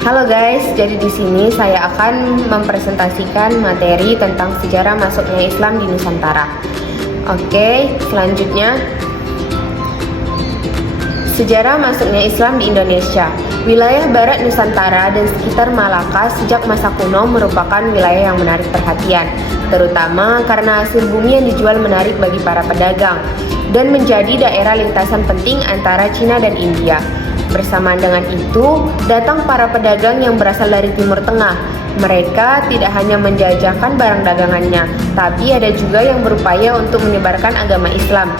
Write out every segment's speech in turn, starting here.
Halo guys, jadi di sini saya akan mempresentasikan materi tentang sejarah masuknya Islam di Nusantara. Oke, selanjutnya sejarah masuknya Islam di Indonesia. Wilayah barat Nusantara dan sekitar Malaka sejak masa kuno merupakan wilayah yang menarik perhatian, terutama karena hasil bumi yang dijual menarik bagi para pedagang dan menjadi daerah lintasan penting antara Cina dan India. Bersamaan dengan itu, datang para pedagang yang berasal dari Timur Tengah. Mereka tidak hanya menjajakan barang dagangannya, tapi ada juga yang berupaya untuk menyebarkan agama Islam.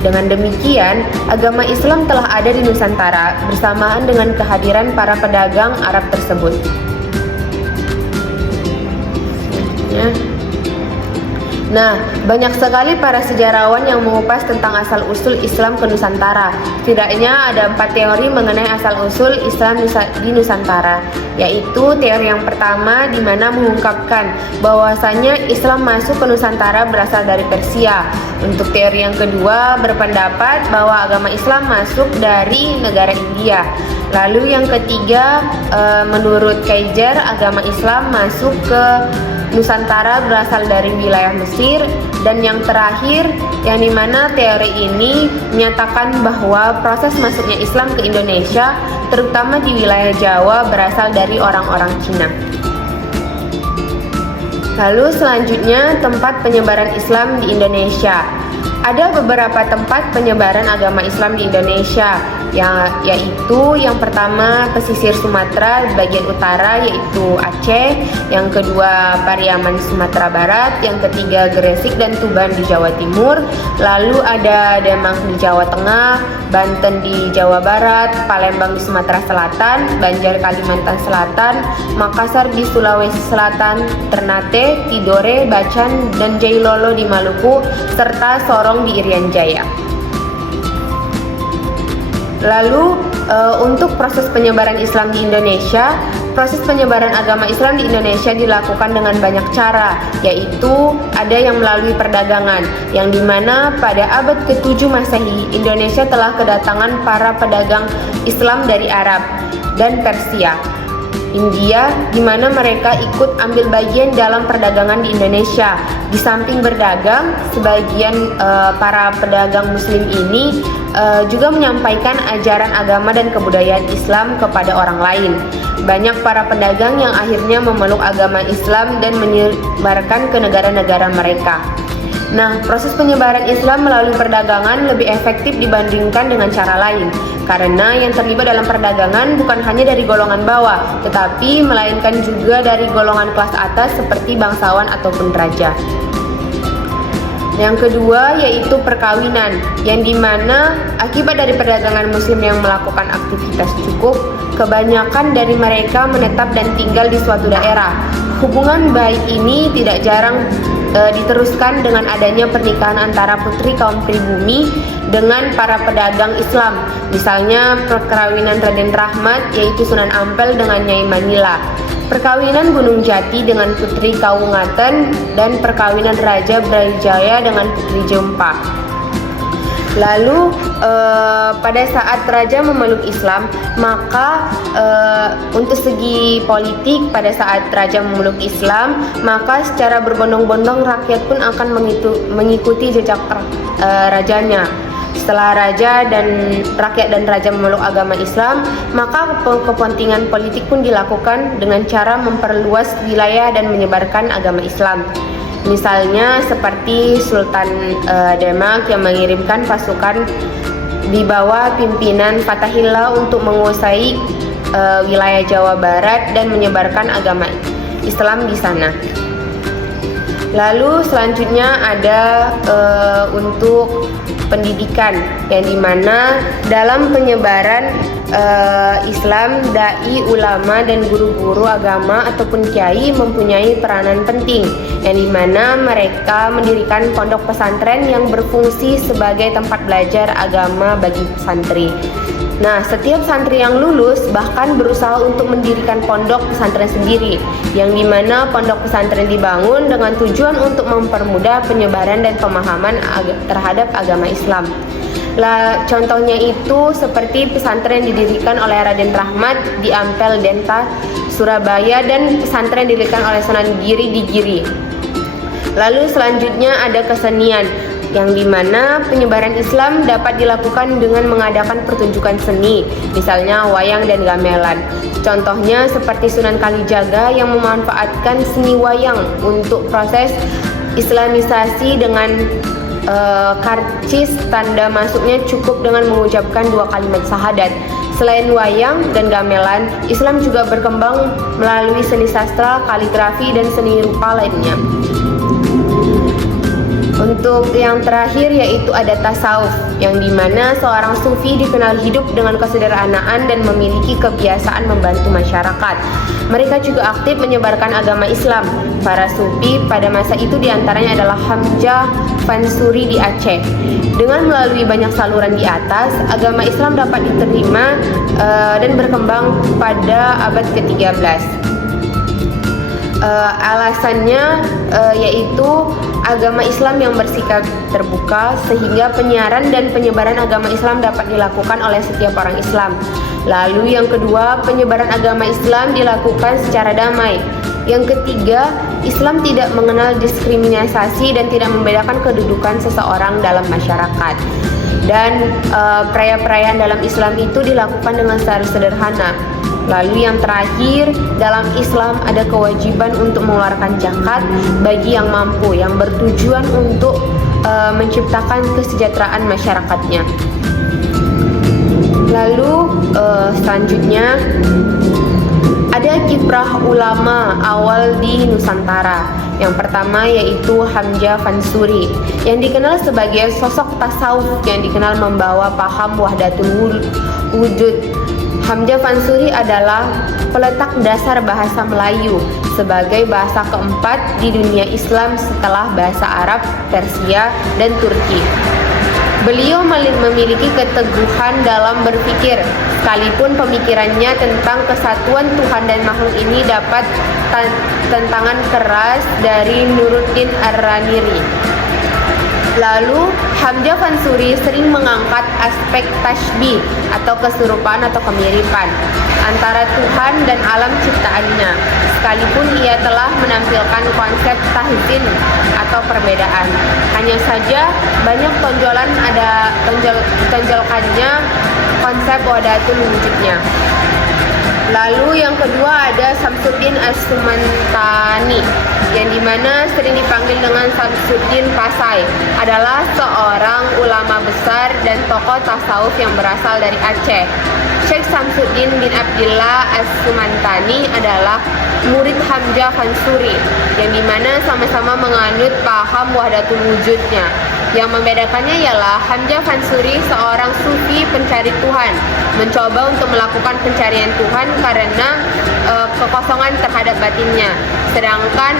Dengan demikian, agama Islam telah ada di Nusantara bersamaan dengan kehadiran para pedagang Arab tersebut. Nah, banyak sekali para sejarawan yang mengupas tentang asal-usul Islam ke Nusantara. Setidaknya ada 4 teori mengenai asal-usul Islam di Nusantara, yaitu teori yang pertama di mana mengungkapkan bahwasanya Islam masuk ke Nusantara berasal dari Persia. Untuk teori yang kedua berpendapat bahwa agama Islam masuk dari negara India. Lalu yang ketiga, menurut Kaiser, agama Islam masuk ke Nusantara berasal dari wilayah Mesir. Dan yang terakhir, yang dimana teori ini menyatakan bahwa proses masuknya Islam ke Indonesia, terutama di wilayah Jawa, berasal dari orang-orang Cina. Lalu selanjutnya, tempat penyebaran Islam di Indonesia. Ada beberapa tempat penyebaran agama Islam di Indonesia, yaitu yang pertama pesisir Sumatera bagian utara yaitu Aceh, yang kedua Pariaman Sumatera Barat, yang ketiga Gresik dan Tuban di Jawa Timur, lalu ada Demak di Jawa Tengah, Banten di Jawa Barat, Palembang di Sumatera Selatan, Banjar Kalimantan Selatan, Makassar di Sulawesi Selatan, Ternate, Tidore, Bacan, dan Jailolo di Maluku, serta Sorong di Irian Jaya. Lalu untuk proses penyebaran Islam di Indonesia, proses penyebaran agama Islam di Indonesia dilakukan dengan banyak cara, yaitu ada yang melalui perdagangan, yang dimana pada abad ke-7 Masehi, Indonesia telah kedatangan para pedagang Islam dari Arab dan Persia, India, di mana mereka ikut ambil bagian dalam perdagangan di Indonesia. Di samping berdagang, sebagian para pedagang Muslim ini juga menyampaikan ajaran agama dan kebudayaan Islam kepada orang lain. Banyak para pedagang yang akhirnya memeluk agama Islam dan menyebarkan ke negara-negara mereka. Nah, proses penyebaran Islam melalui perdagangan lebih efektif dibandingkan dengan cara lain, karena yang terlibat dalam perdagangan bukan hanya dari golongan bawah, tetapi melainkan juga dari golongan kelas atas seperti bangsawan ataupun raja. Yang kedua yaitu perkawinan, yang dimana akibat dari perdagangan Muslim yang melakukan aktivitas cukup, kebanyakan dari mereka menetap dan tinggal di suatu daerah. Hubungan baik ini tidak jarang diteruskan dengan adanya pernikahan antara putri kaum pribumi dengan para pedagang Islam. Misalnya perkawinan Raden Rahmat yaitu Sunan Ampel dengan Nyai Manila, perkawinan Gunung Jati dengan Putri Kawungaten, dan perkawinan Raja Brawijaya dengan Putri Jempa. Lalu pada saat raja memeluk Islam, maka untuk segi politik pada saat raja memeluk Islam, maka secara berbondong-bondong rakyat pun akan mengikuti jejak rajanya. Setelah raja dan rakyat dan raja memeluk agama Islam, maka kepentingan politik pun dilakukan dengan cara memperluas wilayah dan menyebarkan agama Islam. Misalnya seperti Sultan Demak yang mengirimkan pasukan di bawah pimpinan Fatahillah untuk menguasai wilayah Jawa Barat dan menyebarkan agama Islam di sana. Lalu selanjutnya ada untuk pendidikan, yang dimana dalam penyebaran Islam, dai, ulama, dan guru-guru agama ataupun kiai mempunyai peranan penting, yang dimana mereka mendirikan pondok pesantren yang berfungsi sebagai tempat belajar agama bagi santri. Nah, setiap santri yang lulus bahkan berusaha untuk mendirikan pondok pesantren sendiri, yang dimana pondok pesantren dibangun dengan tujuan untuk mempermudah penyebaran dan pemahaman terhadap agama Islam. Contohnya itu seperti pesantren didirikan oleh Raden Rahmat di Ampel Denta, Surabaya, dan pesantren didirikan oleh Sunan Giri di Giri. Lalu selanjutnya ada kesenian, yang dimana penyebaran Islam dapat dilakukan dengan mengadakan pertunjukan seni, misalnya wayang dan gamelan. Contohnya seperti Sunan Kalijaga yang memanfaatkan seni wayang untuk proses Islamisasi dengan karcis tanda masuknya cukup dengan mengucapkan 2 kalimat syahadat. Selain wayang dan gamelan, Islam juga berkembang melalui seni sastra, kaligrafi, dan seni rupa lainnya. Untuk yang terakhir yaitu ada tasawuf, yang dimana seorang sufi dikenal hidup dengan kesederhanaan dan memiliki kebiasaan membantu masyarakat. Mereka juga aktif menyebarkan agama Islam. Para sufi pada masa itu diantaranya adalah Hamzah Fansuri di Aceh. Dengan melalui banyak saluran di atas, agama Islam dapat diterima dan berkembang pada abad ke-13. Alasannya yaitu agama Islam yang bersikap terbuka, sehingga penyiaran dan penyebaran agama Islam dapat dilakukan oleh setiap orang Islam. Lalu yang kedua, penyebaran agama Islam dilakukan secara damai. Yang ketiga, Islam tidak mengenal diskriminasi dan tidak membedakan kedudukan seseorang dalam masyarakat. Dan perayaan-perayaan dalam Islam itu dilakukan dengan secara sederhana. Lalu yang terakhir, dalam Islam ada kewajiban untuk mengeluarkan zakat bagi yang mampu, yang bertujuan untuk menciptakan kesejahteraan masyarakatnya. Lalu selanjutnya ada kiprah ulama awal di Nusantara. Yang pertama yaitu Hamzah Fansuri, yang dikenal sebagai sosok tasawuf yang dikenal membawa paham wahdatul wujud. Hamzah Fansuri adalah peletak dasar bahasa Melayu sebagai bahasa keempat di dunia Islam setelah bahasa Arab, Persia, dan Turki. Beliau memiliki keteguhan dalam berpikir, sekalipun pemikirannya tentang kesatuan Tuhan dan makhluk ini dapat tentangan keras dari Nuruddin Ar-Raniri. Lalu, Hamzah Fansuri sering mengangkat aspek tashbih atau keserupaan atau kemiripan antara Tuhan dan alam ciptaannya, sekalipun ia telah menampilkan konsep tahzin atau perbedaan. Hanya saja banyak tonjolkannya konsep wahdatul wujudnya. Lalu yang kedua ada Samsuddin As-Sumantani, yang dimana sering dipanggil dengan Samsuddin Pasai, adalah seorang ulama besar dan tokoh tasawuf yang berasal dari Aceh. Syekh Samsuddin bin Abdillah As-Sumantani adalah murid Hamzah Fansuri, yang dimana sama-sama menganut paham wahdatul wujudnya. Yang membedakannya ialah Hamzah Fansuri seorang sufi pencari Tuhan, mencoba untuk melakukan pencarian Tuhan karena kekosongan terhadap batinnya. Sedangkan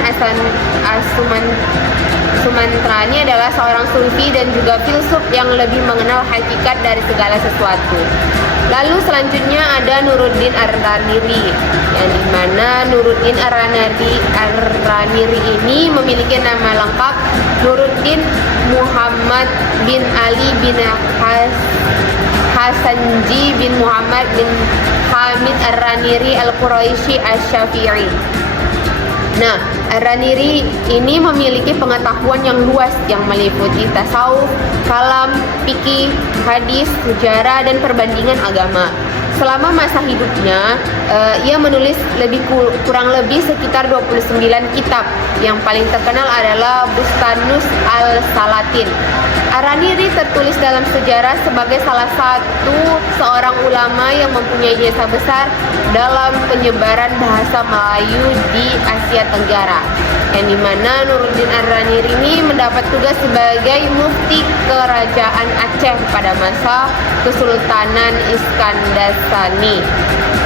As-Sumantani adalah seorang sufi dan juga filsuf yang lebih mengenal hakikat dari segala sesuatu. Lalu selanjutnya ada Nuruddin Ar-Raniri, yang dimana Nuruddin Ar-Raniri ini memiliki nama lengkap Nuruddin Muhammad bin Ali bin Hasanji bin Muhammad bin Hamid Ar-Raniri Al-Quraisy Asy-Syafi'i. Nah, Ar-Raniri ini memiliki pengetahuan yang luas yang meliputi tasawuf, kalam, fikih, hadis, sejarah, dan perbandingan agama. Selama masa hidupnya, ia menulis kurang lebih sekitar 29 kitab. Yang paling terkenal adalah Bustanus Al-Salatin. Ar-Raniri tertulis dalam sejarah sebagai salah satu seorang ulama yang mempunyai jasa besar dalam penyebaran bahasa Melayu di Asia Tenggara, yang dimana Nuruddin Ar-Raniri ini mendapat tugas sebagai mufti kerajaan Aceh pada masa Kesultanan Iskandar.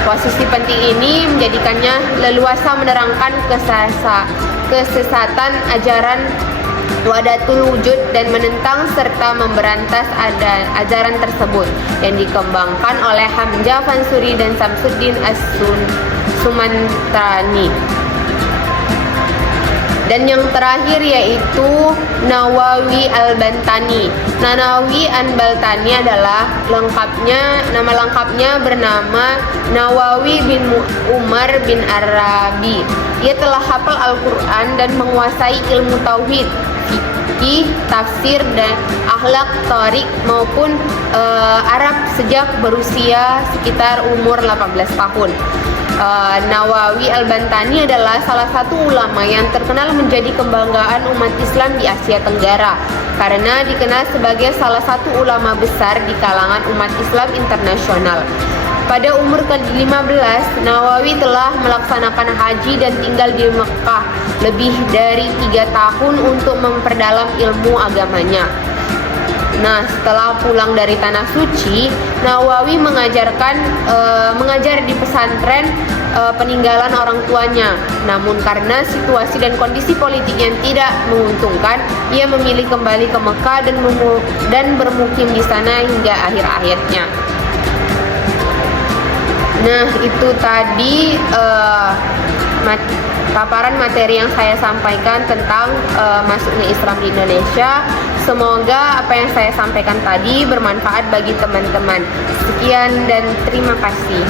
Posisi penting ini menjadikannya leluasa menerangkan kesesatan ajaran wahdatul wujud dan menentang serta memberantas ajaran tersebut yang dikembangkan oleh Hamzah Fansuri dan Samsuddin As-Sumantani. Dan yang terakhir yaitu Nawawi Al-Bantani. Nawawi Al-Bantani adalah nama lengkapnya bernama Nawawi bin Umar bin Arabi. Ia telah hafal Al-Quran dan menguasai ilmu tauhid, fikih, tafsir, dan akhlak, tarik maupun Arab sejak berusia sekitar umur 18 tahun. Nawawi Al-Bantani adalah salah satu ulama yang terkenal menjadi kebanggaan umat Islam di Asia Tenggara karena dikenal sebagai salah satu ulama besar di kalangan umat Islam internasional. Pada umur ke-15, Nawawi telah melaksanakan haji dan tinggal di Mekah lebih dari 3 tahun untuk memperdalam ilmu agamanya. Nah, setelah pulang dari Tanah Suci, Nawawi mengajar di pesantren peninggalan orang tuanya. Namun karena situasi dan kondisi politik yang tidak menguntungkan, ia memilih kembali ke Mekah dan bermukim di sana hingga akhir-akhirnya. Nah, itu tadi paparan materi yang saya sampaikan tentang masuknya Islam di Indonesia. Semoga apa yang saya sampaikan tadi bermanfaat bagi teman-teman. Sekian dan terima kasih.